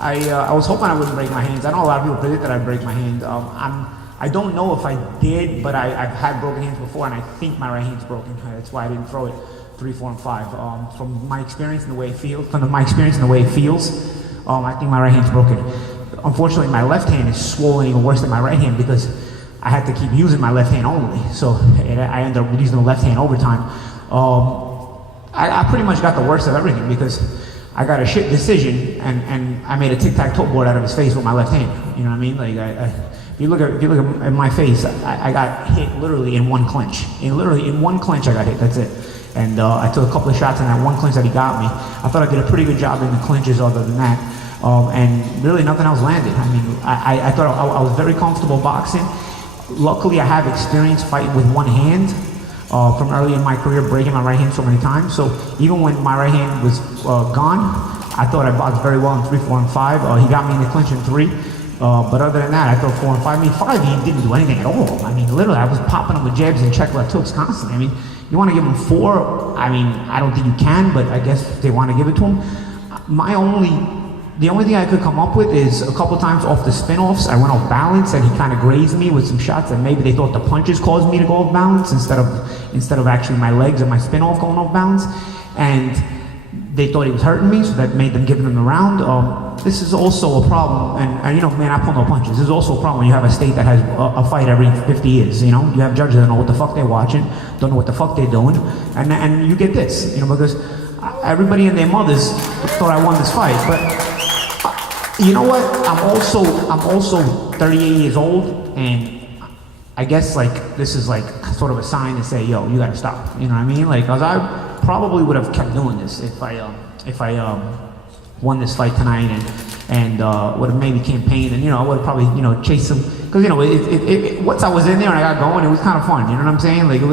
I was hoping I wouldn't break my hands. I know a lot of people predicted I'd break my hand. I don't know if I did, but I've had broken hands before, and I think my right hand's broken. That's why I didn't throw it 3, 4, and 5. From my experience and the way it feels, I think my right hand's broken. Unfortunately, my left hand is swollen even worse than my right hand because I had to keep using my left hand only. So I ended up using the left hand overtime. I pretty much got the worst of everything because I got a shit decision and I made a tic-tac-toe board out of his face with my left hand. You know what I mean? Like if you look at my face, I got hit literally in one clinch. In one clinch I got hit, that's it. And I took a couple of shots in that one clinch that he got me. I thought I did a pretty good job in the clinches other than that. And really nothing else landed. I mean, I thought I was very comfortable boxing. Luckily I have experience fighting with one hand from early in my career, breaking my right hand so many times. So even when my right hand was gone, I thought I boxed very well in 3, 4, and 5. He got me in the clinch in 3. But other than that, I thought 4 and 5. I mean, 5, he didn't do anything at all. I mean, literally, I was popping him with jabs and check left hooks constantly. I mean, you want to give him 4? I mean, I don't think you can, but I guess if they want to give it to him. The only thing I could come up with is a couple times off the spin-offs, I went off balance and he kind of grazed me with some shots and maybe they thought the punches caused me to go off balance instead of actually my legs and my spin-off going off balance. And they thought he was hurting me, so that made them giving him the round. This is also a problem, and you know, man, I pull no punches. This is also a problem when you have a state that has a fight every 50 years, you know? You have judges that don't know what the fuck they're watching, don't know what the fuck they're doing, and you get this, you know, because everybody and their mothers thought I won this fight, but you know what? I'm also 38 years old, and I guess like this is like sort of a sign to say, yo, you gotta stop. You know what I mean? Like, cause I probably would have kept doing this if I won this fight tonight and would have maybe campaigned, and you know, I would have probably, you know, chased him, because you know, once I was in there and I got going, it was kind of fun. You know what I'm saying? Like it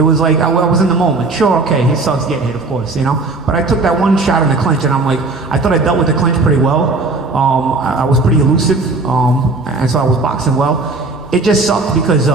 was like I was in the moment. Sure, okay, it sucks getting hit, of course, you know. But I took that one shot in the clinch, and I'm like, I thought I dealt with the clinch pretty well. I was pretty elusive, and so I was boxing well. It just sucked because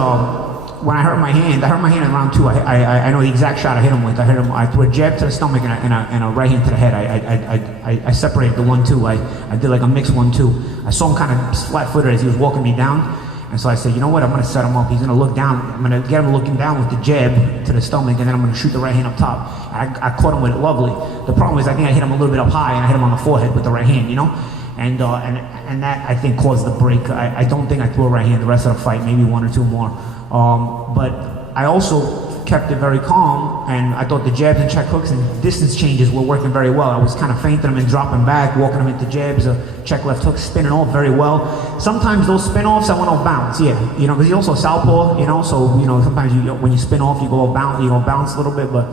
when I hurt my hand in round 2. I know the exact shot I hit him with. I threw a jab to the stomach and a right hand to the head. I separated the 1-2. I did like a mixed 1-2. I saw him kind of flat-footed as he was walking me down. And so I said, you know what, I'm going to set him up. He's going to look down. I'm going to get him looking down with the jab to the stomach, and then I'm going to shoot the right hand up top. I caught him with it lovely. The problem is I think I hit him a little bit up high, and I hit him on the forehead with the right hand, you know? And that, I think, caused the break. I don't think I threw a right hand the rest of the fight, maybe 1 or 2 more. But I also kept it very calm, and I thought the jabs and check hooks and distance changes were working very well. I was kind of feinting them and dropping back, walking them into jabs, check left hooks, spinning off very well. Sometimes those spin-offs, I went off balance, yeah. You know, because you're also southpaw, you know, so, you know, sometimes when you spin off, you go off balance, a little bit, but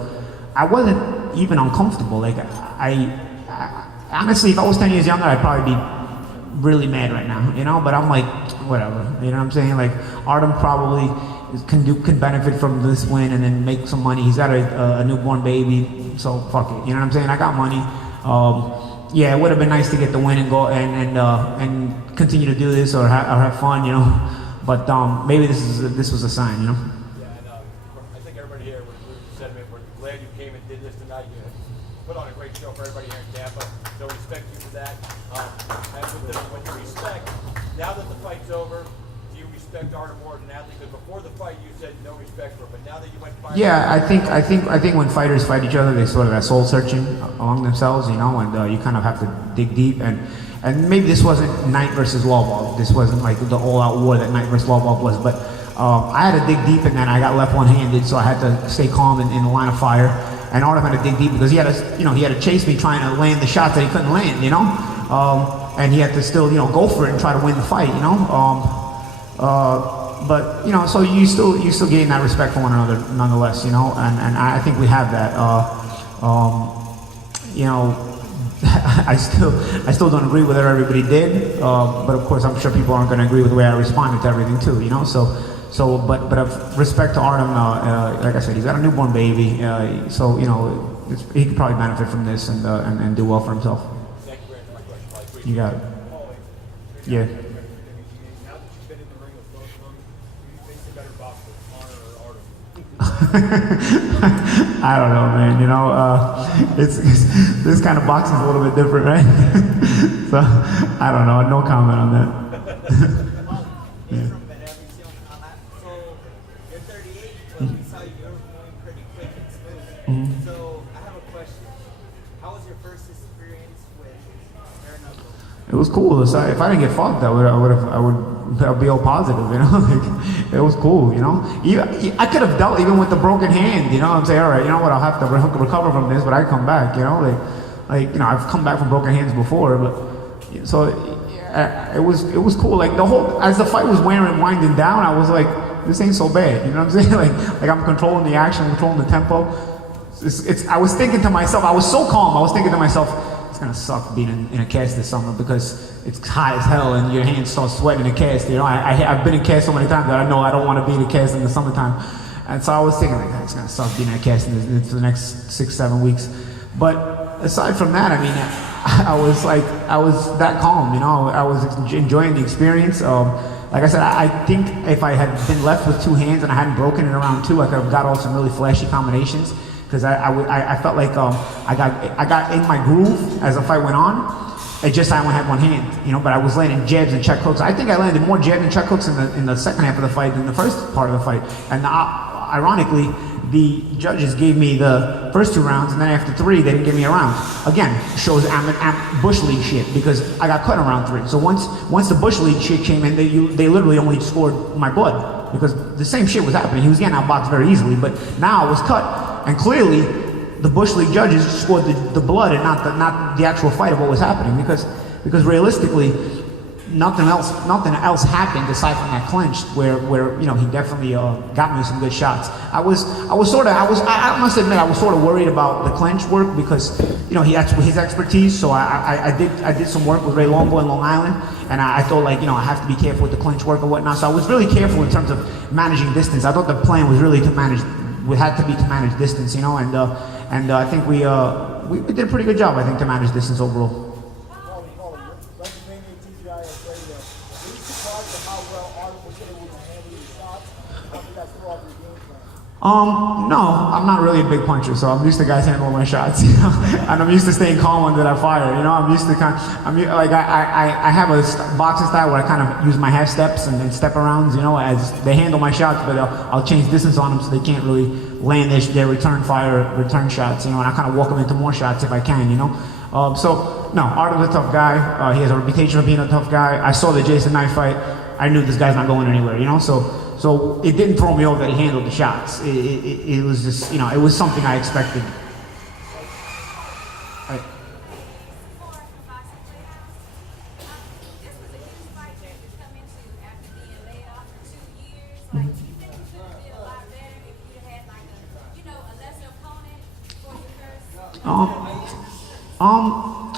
I wasn't even uncomfortable. Like, I honestly, if I was 10 years younger, I'd probably be really mad right now, you know, but I'm like, whatever, you know what I'm saying? Like, Artem probably can benefit from this win and then make some money. He's got a newborn baby, so fuck it, you know what I'm saying? I got money. Yeah, it would have been nice to get the win and go and continue to do this or have fun, you know, but maybe this was a sign, you know? Yeah, and I think everybody here was sentiment. We're glad you came and did this tonight. You put on a great show for everybody here in Tampa, so respect you for that. And with what you respect, now that the fight's over, do you respect Artem more than athlete? Because before the fight you said no respect for him, but now that you went fighting... Yeah, I think when fighters fight each other, they sort of have soul searching among themselves, you know, and you kind of have to dig deep, and maybe this wasn't Knight versus Lovov. This wasn't like the all-out war that Knight versus Lovov was, but I had to dig deep, and then I got left one-handed, so I had to stay calm in the line of fire. And Artem had to dig deep because he had to chase me trying to land the shots that he couldn't land, you know, and he had to still, you know, go for it and try to win the fight, you know. But you know, so you still gain that respect for one another nonetheless, you know, and I think we have that. You know, I still don't agree with what everybody did, but of course I'm sure people aren't going to agree with the way I responded to everything too, you know. But of respect to Artem, like I said, he's got a newborn baby, so you know, he could probably benefit from this and do well for himself. Thank you very much for my question. You got it. Yeah. I don't know, man. You know, it's this kind of boxing is a little bit different, right? So I don't know. No comment on that. He's from Miami, so you're 38, but we saw you were moving pretty quick and smooth. So I have a question. How was your first experience with bare knuckle? It was cool. So if I didn't get fucked, I would be all positive, you know. Like, it was cool, you know. I could have dealt even with the broken hand, you know. I'm saying, all right, you know what, I'll have to recover from this, but I come back, you know. Like you know, I've come back from broken hands before, but so it was cool. Like the whole as the fight was winding down, I was like, this ain't so bad, you know what I'm saying? Like I'm controlling the action, controlling the tempo. I was thinking to myself, I was so calm. I was thinking to myself, it's gonna suck being in a cast this summer because it's hot as hell and your hands start sweating in a cast. You know, I've been in cast so many times that I know I don't want to be in a cast in the summertime. And so I was thinking, like, it's gonna suck being in a cast in for the next 6-7 weeks. But aside from that, I mean, I was that calm. You know, I was enjoying the experience. Like I said, I think if I had been left with two hands and I hadn't broken it around two, I could have got all some really flashy combinations. Because I felt like I got in my groove as the fight went on. It just I only had one hand, you know. But I was landing jabs and check hooks. I think I landed more jabs and check hooks in the second half of the fight than the first part of the fight. And ironically, the judges gave me the first 2 rounds, and then after 3, they didn't give me a round. Again, shows I'm Bush League shit because I got cut in round 3. So once the Bush League shit came in, they literally only scored my blood because the same shit was happening. He was getting outboxed very easily, but now I was cut. And clearly, the Bush League judges scored the blood and not the actual fight of what was happening because realistically, nothing else happened aside from that clinch where you know he definitely got me some good shots. I must admit I was sort of worried about the clinch work because you know that's his expertise. So I did some work with Ray Longboy in Long Island, and I thought like you know I have to be careful with the clinch work and whatnot. So I was really careful in terms of managing distance. I thought the plan was really to manage distance, you know, and I think we did a pretty good job, I think, to manage distance overall. No, I'm not really a big puncher, so I'm used to guys handling my shots, you know, and I'm used to staying calm when I fire, you know. I'm used to I have a boxing style where I kind of use my half steps and step arounds, you know, as they handle my shots, but I'll change distance on them so they can't really land their return shots, you know, and I kind of walk them into more shots if I can, you know. So no, Art is a tough guy. He has a reputation of being a tough guy. I saw the Jason Knight fight. I knew this guy's not going anywhere, you know. So it didn't throw me off that he handled the shots. It was just, you know, it was something I expected.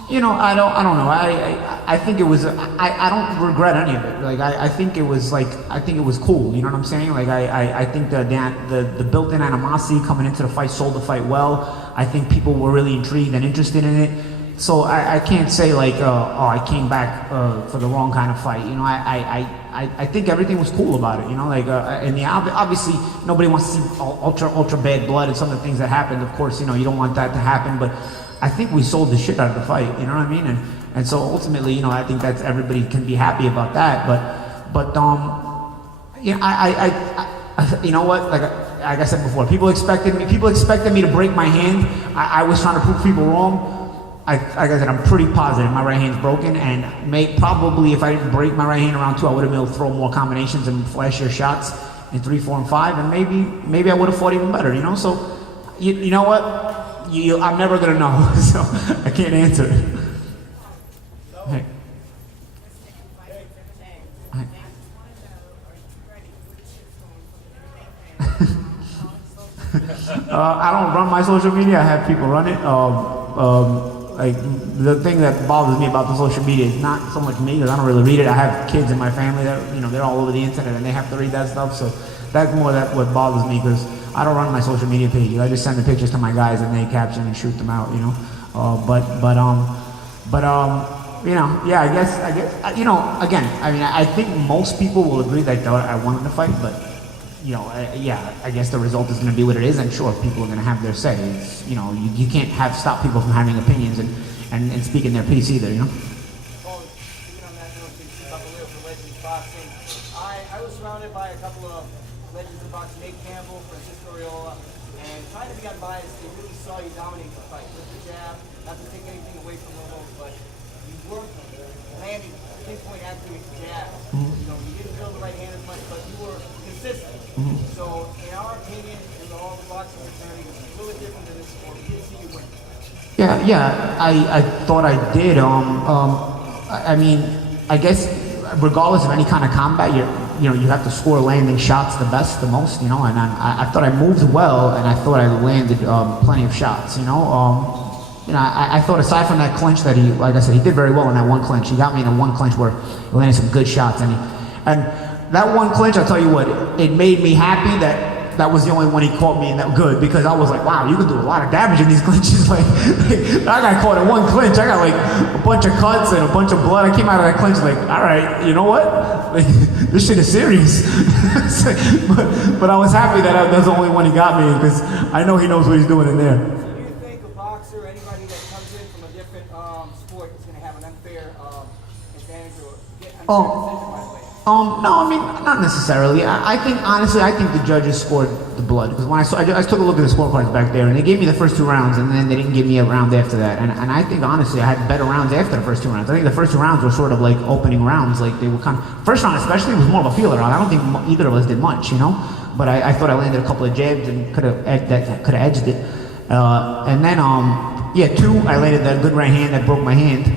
You know, I don't know. I think it was. I don't regret any of it. Like I think it was cool. You know what I'm saying? Like I think the built-in animosity coming into the fight sold the fight well. I think people were really intrigued and interested in it. So I can't say like I came back for the wrong kind of fight. You know, I think everything was cool about it. You know, like and obviously nobody wants to see ultra bad blood and some of the things that happened. Of course, you know you don't want that to happen, but I think we sold the shit out of the fight, you know what I mean? And so ultimately, you know, I think that's everybody can be happy about that. But you know, I you know what? Like I said before, people expected me to break my hand. I was trying to prove people wrong. Like I said, I'm pretty positive my right hand's broken, and probably if I didn't break my right hand around 2, I would have been able to throw more combinations and flashier shots in 3, 4, and 5, and maybe I would have fought even better, you know? So you know what? I'm never gonna know, so I can't answer. Hey. I don't run my social media. I have people run it. Like the thing that bothers me about the social media is not so much me because I don't really read it. I have kids in my family that you know they're all over the internet and they have to read that stuff. So that's more what bothers me because I don't run my social media pages. I just send the pictures to my guys and they caption and shoot them out. You know, you know, yeah. I guess you know. Again, I mean, I think most people will agree that I wanted to fight, but yeah, I guess the result is going to be what it is, and sure, people are going to have their say. It's, you can't stop people from having opinions and speaking their piece either, Well, speaking on that note, you see about the Real for Legends Boxing. I was surrounded by a couple of legends of boxing, Nate Campbell, Francisco Riola, and trying to be unbiased, they really saw you dominate the fight with the jab, not to take anything away from Ramos, but you weren't landing pinpoint accurate jabs. You didn't feel the right hand as much, but you were consistent. So, in our opinion, in the whole boxing fraternity, it's a little bit different than this sport. We did see you win. Yeah, I thought I did. I mean, I guess regardless of any kind of combat, you have to score landing shots the most, and I thought I moved well, and I thought I landed plenty of shots, I thought aside from that clinch that like I said, he did very well in that one clinch. He got me in a one clinch where he landed some good shots, and that one clinch, I'll tell you what, it made me happy that was the only one he caught me in that good, because I was like, wow, you can do a lot of damage in these clinches. Like I got caught in one clinch. I got like a bunch of cuts and a bunch of blood. I came out of that clinch like, all right, you know what? Like, this shit is serious. but I was happy that was the only one he got me, because I know he knows what he's doing in there. So do you think a boxer or anybody that comes in from a different sport is going to have an unfair advantage or get unfair decision by the way? No, I mean, not necessarily. I think, honestly, the judges scored the blood. Because when I took a look at the scorecards back there, and they gave me the first 2 rounds, and then they didn't give me a round after that. And I think, honestly, I had better rounds after the first 2 rounds. I think the first 2 rounds were sort of like opening rounds. Like, they were first round especially was more of a feeler round. I don't think either of us did much, But I thought I landed a couple of jabs and could have edged it. And then, 2, I landed that good right hand that broke my hand.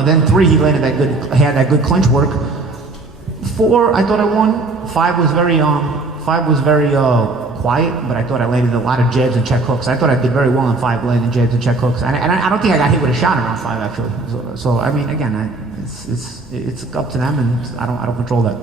Then 3, he landed had that good clinch work. 4, I thought I won. 5 was very quiet, but I thought I landed a lot of jabs and check hooks. I thought I did very well in 5, landing jabs and check hooks. And I don't think I got hit with a shot around 5 actually. So I mean, again, it's up to them, and I don't control that.